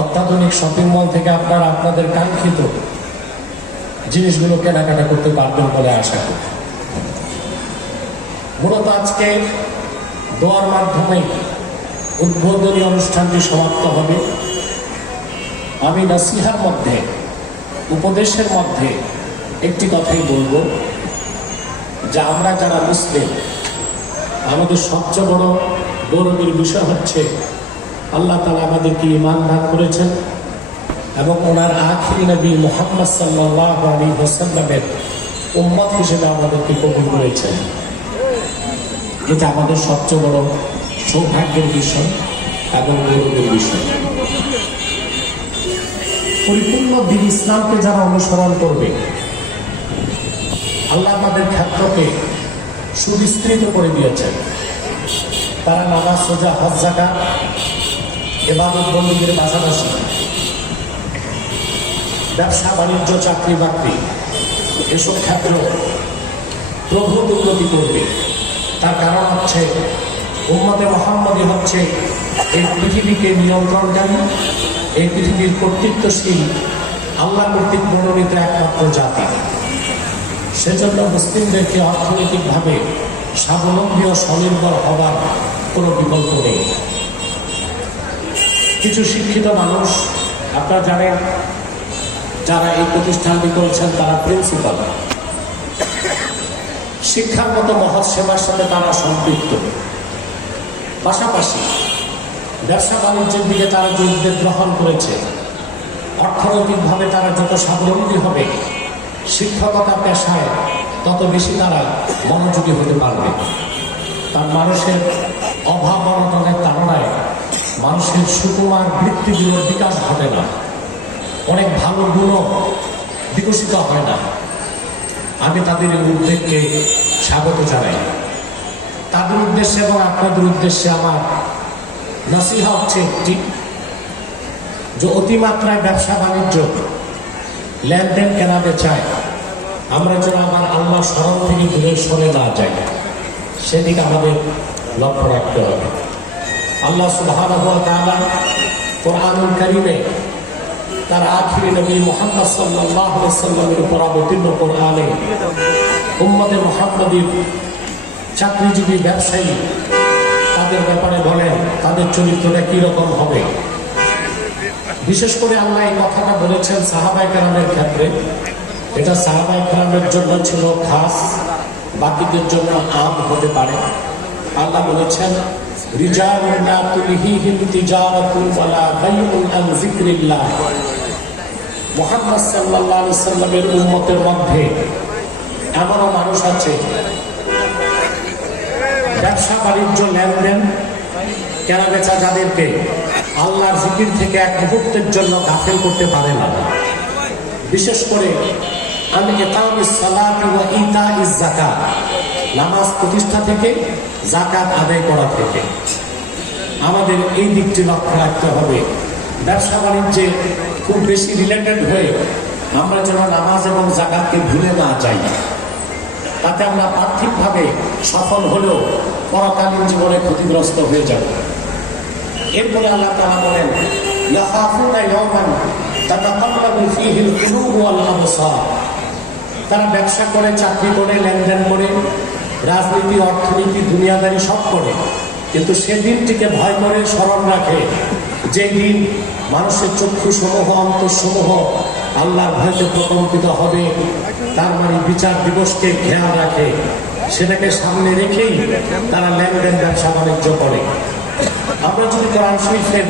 অত্যাধুনিক shopping mall থেকে আপনারা আপনাদের কাঙ্ক্ষিত জিনিসগুলো কেনাকাটা করতে পারবেন বলে আশা করি। মূলত আজকে দোয়ার মাধ্যমে উদ্বোধনী অনুষ্ঠানটি সমাপ্ত হবে। আমি নসিহার মধ্যে, উপদেশের মধ্যে একটি কথাই বলবো, যে আমরা যারা মুসলিম, আমাদের সবচেয়ে বড় গৌরবের বিষয় হচ্ছে আল্লাহ তাআলা আমাদেরকে ঈমান দান করেছেন এবং ওনার আখিরি নবী মুহাম্মদ সাল্লাল্লাহু আলাইহি ওয়াসাল্লামের উম্মত হিসেবে আমাদেরকে কবুল করেছেন। এটা আমাদের সবচেয়ে বড় সৌভাগ্যের বিষয় এবং গৌরবের বিষয়। পরিপূর্ণ দ্বীন ইসলামকে যারা অনুসরণ করবে, আল্লাহ তাদের ক্ষেত্রকে সুবিস্তৃত করে দিয়েছেন। তারা নামাজ, রোজা, হজ, যাকাত, ইবাদত বন্দেগীর পাশাপাশি ব্যবসা বাণিজ্য, চাকরি বাকরি এসব ক্ষেত্র প্রভূত উন্নতি করবে। তার কারণ হচ্ছে উম্মতে মুহাম্মদী হচ্ছে এই পৃথিবীকে নিয়ন্ত্রণকারী, এই পৃথিবীর কর্তৃত্বশীল আল্লাহ কর্তৃক মনোনীত একমাত্র জাতি। সেজন্য মুসলিমদেরকে অর্থনৈতিকভাবে স্বাবলম্বী ও স্বনির্ভর হবার কোনো বিকল্প নেই। কিছু শিক্ষিত মানুষ, আপনারা জানেন, যারা এই প্রতিষ্ঠানটি করেছেন তারা প্রিন্সিপাল, শিক্ষার মতো মহৎ সেবার সাথে তারা সম্পৃক্ত। পাশাপাশি ব্যবসা বাণিজ্যের দিকে তারা যে উদ্যোগ গ্রহণ করেছে, অর্থনৈতিকভাবে তারা যত স্বাবলম্বী হবে, শিক্ষকতা পেশায় তত বেশি তারা মনোযোগী হতে পারবে। তার মানুষের অভাব অনটনের তাড়নায় মানুষের সুকুমার বৃত্তিগুলোর বিকাশ ঘটে না, অনেক ভালো গুণও বিকশিত হয় না। আমি তাদের এই উদ্যোগকে স্বাগত জানাই। তাদের উদ্দেশ্যে এবং আপনাদের উদ্দেশ্যে আমার নসিহা হচ্ছে একটি, যে অতিমাত্রায় ব্যবসা বাণিজ্য, লেনদেন, কেনা বেচায় আমরা যেন আমার আল্লাহ স্মরণ থেকে দূরে সরে না যাই, সেদিকে আমাদের লক্ষ্য রাখতে হবে। আল্লাহ সুবহানাহু ওয়া তাআলা কোরআনুল কারীমে তার আখিরি নবী মুহাম্মদ সাল্লাল্লাহু আলাইহি ওয়াসাল্লামের উপর অবতীর্ণ কোরআনে উম্মতে মুহাম্মদীর চাকরিজীবী, ব্যবসায়ী, তাদের ব্যাপারে বলেন তাদের চরিত্রটা কি রকম হবে। বিশেষ করে আল্লাহ এই কথাটা বলেছেন সাহাবায়ে কেরামের ক্ষেত্রে। এটা সাহাবায়ে কেরামের জন্য ছিল খাস, বাকিদের জন্য আম হতে পারে। আল্লাহ বলেছেন, রিজালুন লা তুলহিহিম তিজারাতুন ওয়ালা বাইউন আন যিকরিল্লাহ। মুহাম্মদ সাল্লাল্লাহু আলাইহি ওয়াসাল্লামের উম্মতের মধ্যে এমনও মানুষ আছে, ব্যবসা বাণিজ্য, লেনদেন, কেনাবেচা যাদেরকে আল্লাহর জিকির থেকে এক মুহূর্তের জন্য গাফিল করতে পারে না। বিশেষ করে আন ইকামিস সালাতি ওয়া ইতাইজ যাকাত, নামাজ প্রতিষ্ঠা থেকে, যাকাত আদায় করা থেকে। আমাদের এই দিকটি লক্ষ্য রাখতে হবে। ব্যবসা বাণিজ্যে খুব বেশি রিলেটেড হয়ে আমরা যেন নামাজ এবং যাকাতকে ভুলে না যাই। তাতে আমরা পার্থিবভাবে সফল হলেও পরকালীন জীবনে ক্ষতিগ্রস্ত হয়ে যাব। এরপরে আল্লাহ তাআলা বলেন, ইয়াখাফুনা ইয়াওমান তাতাকাল্লাবু ফীহিল কুলুবু ওয়াল আবসার। তারা ব্যবসা করে, চাকরি করে, লেনদেন করে, রাজনীতি, অর্থনীতি, দুনিয়াদারি সব করে, কিন্তু সেদিনটিকে ভয় করে স্মরণ রাখে, যে দিন মানুষের চক্ষুসমূহ, অন্তরসমূহ আল্লাহর ভয়তে প্রকম্পিত হবে। তার মানে বিচার দিবসকে খেয়াল রাখে, সেটাকে সামনে রেখেই তারা লেনদেন, ব্যবসা বাণিজ্য করে। আমরা যদি কোরআন শরীফের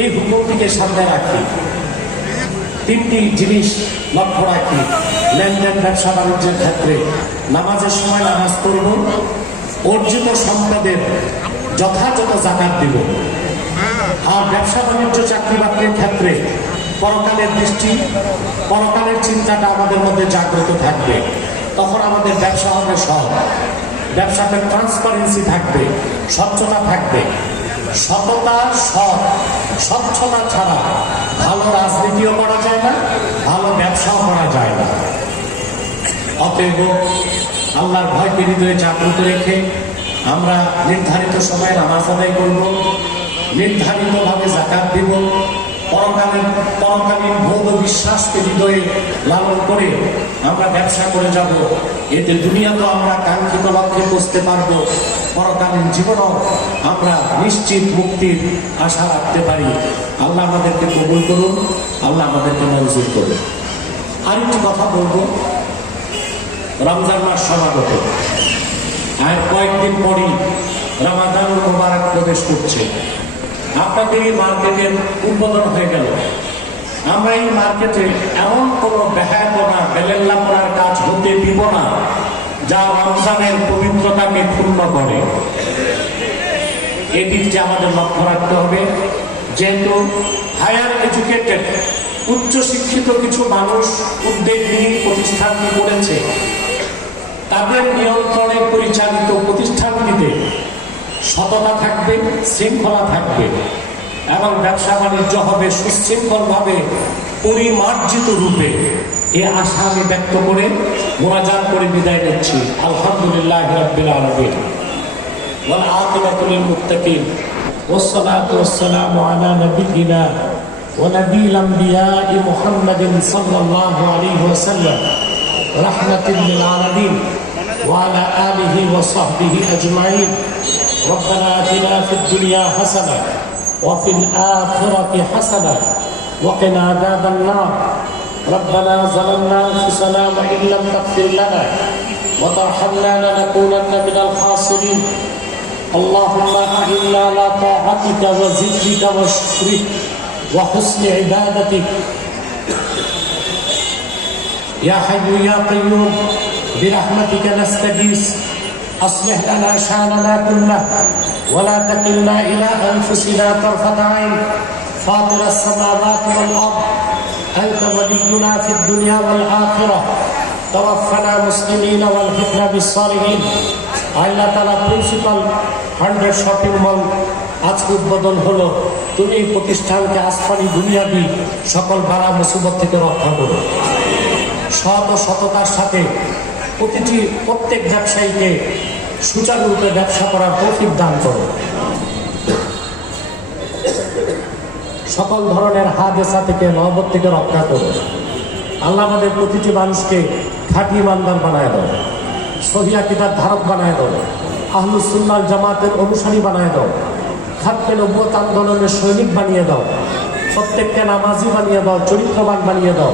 এই হুকুমটিকে সামনে রাখি, তিনটি জিনিস লক্ষ্য রাখি লেনদেন, ব্যবসা বাণিজ্যের ক্ষেত্রে। নামাজের সময় নামাজ পড়ব, অর্জিত সম্পদের যথাযথ যাকাত দিব, আর ব্যবসা বাণিজ্য, চাকরি বাকরির ক্ষেত্রে পরকালের দৃষ্টি, পরকালের চিন্তাটা আমাদের মধ্যে জাগ্রত থাকবে। তখন আমাদের ব্যবসা হবে সৎ, ব্যবসাতে ট্রান্সপারেন্সি থাকবে, স্বচ্ছতা থাকবে। সততা, সৎ, স্বচ্ছতা ছাড়া ভালো রাজনীতিও করা যায় না, ভালো ব্যবসাও করা যায় না। অতএব আল্লাহর ভয়কে হৃদয়ে জাগ্রত রেখে আমরা নির্ধারিত সময়ে নামাজ আদায় করব, নির্ধারিতভাবে যাকাত দিব, পরকালীন ভৌত বিশ্বাসকে হৃদয়ে লালন করে আমরা ব্যবসা করে যাব, এতে দুনিয়া তো আমরা কাঙ্ক্ষিত লক্ষ্যে পৌঁছতে পারবো, পরকালীন জীবনও আমরা নিশ্চিত মুক্তির আশা রাখতে পারি। আল্লাহ আমাদেরকে কবুল করুন, আল্লাহ আমাদেরকে মঞ্জুর করুন। আরেকটি কথা বলবো, রমজান মাস সমাগত, আর কয়েকদিন পরই রমাদানুল মুবারক প্রবেশ করছে। আপনাদের এই মার্কেটের উদ্বোধন হয়ে গেল। আমরা এই মার্কেটে এমন কোনো বেহায়াপনা বেলেল্লাপনার কাজ হতে দিব না যা রমজানের পবিত্রতাকে ক্ষুণ্ণ করে। এদিকটি আমাদের লক্ষ্য রাখতে হবে। যেহেতু হায়ার এডুকেটেড, উচ্চশিক্ষিত কিছু মানুষ উদ্যোগ নিয়ে প্রতিষ্ঠানটি করেছে, তাদের নিয়ন্ত্রণে পরিচালিত প্রতিষ্ঠানটিতে সততা থাকবে, শৃঙ্খলা থাকবে এবং ব্যবসা বাণিজ্য হবে সুশৃঙ্খলভাবে, পরিমার্জিত রূপে। এ আশা আমি ব্যক্ত করে মোনাজাত করে বিদায় নিচ্ছি। আলহামদুলিল্লাহ রাব্বিল আলামিন ওয়াল আকিবাতু লিল মুত্তাকিন ওয়াসসালাতু ওয়াসসালামু আলা নাবিয়িনা ওয়া নাবিয়িল আমবিয়া মুহাম্মাদিন সাল্লাল্লাহু আলাইহি ওয়াসাল্লাম রাহমাতুল লিল আলামিন ওয়া আলা আলিহি ওয়া সাহবিহি আজমাইন। ربنا آتنا في الدنيا حسنة وفي الآخرة حسنة وقنا عذاب النار. ربنا ظلمنا أنفسنا وإن لم تغفر لنا وترحمنا لنكونن من الخاسرين. اللهم أعنا على طاعتك وذكرك وشكرك وحسن عبادتك يا حي يا قيوم برحمتك نستغيث. أصلح لنا شأننا كله ولا تكلنا إلى أنفسنا طرفة عين. فاطر السماوات والأرض أنت ولينا في الدنيا والآخرة. توفنا مسلمين والحقنا بالصالحين. আল্লাহ তাআলা প্রিন্সিপাল 100 শপিং মল আজকে উদ্বোধন হলো। তুমি এই প্রতিষ্ঠানকে আসমানি দুনিয়াবি সকল বালা মুসিবত থেকে রক্ষা করো। সৎ ও সততার সাথে প্রত্যেক ব্যবসায়ীকে সুচারুরূপে ব্যবসা করার তৌফিক দান করো। সকল ধরনের হাদেসা থেকে মহব্বত থেকে রক্ষা করো। আল্লাহ আমাদের প্রতিটি মানুষকে খাঁটি ইমানদার বানায় দাও, সহিহ আকীদার ধারক বানায় দাও, আহলুস সুন্নাহ জামাতের অনুসারী বানায় দাও, খাতমে নবুয়ত আন্দোলনের সৈনিক বানিয়ে দাও, প্রত্যেককে নামাজি বানিয়ে দাও, চরিত্রবান বানিয়ে দাও।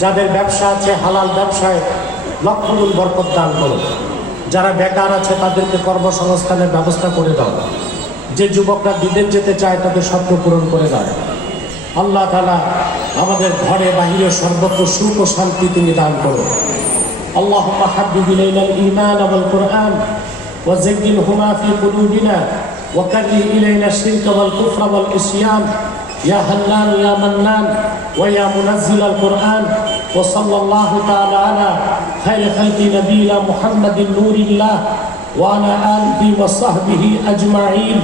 যাদের ব্যবসা আছে হালাল ব্যবসায় লক্ষগুণ বরকত দান করো। যারা বেকার আছে তাদেরকে কর্মসংস্থানের ব্যবস্থা করে দাও। যে যুবকরা বিদেশ যেতে চায় তাদের স্বপ্ন পূরণ করে দাও। আল্লাহ তাআলা আমাদের ঘরে বাহিরে সর্বত্র সুখ ও শান্তি তুমি দান করো। আল্লাহুম্মা হাব্বিব ইলাইনাল ঈমান ওয়াল কুরআন ওয়া যায়্যিনহুমা ফি কুলুবিনা ওয়া কাররিহ ইলাইনা আশ-শিরকা ওয়াল কুফরা ওয়াল ইসয়ান ইয়া হান্নান ইয়া মান্নান ওয়া ইয়া মুনাজ্জিলাল কুরআন ওয়া সাল্লাল্লাহু তাআলা আলা খায়রি খালকি নবিয়িনা মুহাম্মাদিন নূরিল্লাহ ওয়া আলা আলিহি ওয়া সাহবিহি আজমাইন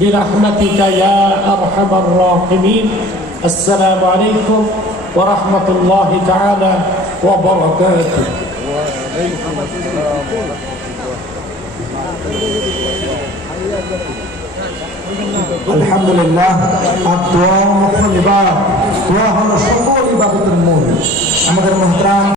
বিরহমাতিকা ইয়া আরহামার রাহিমিন। আসসালামু আলাইকুম ওয়া রাহমাতুল্লাহি তাআলা ওয়া বারাকাতুহু। আলহামদুলিল্লাহ। আর দোয়া হলো সকল ইবাদতের মূল। আমাদের মুহতারাম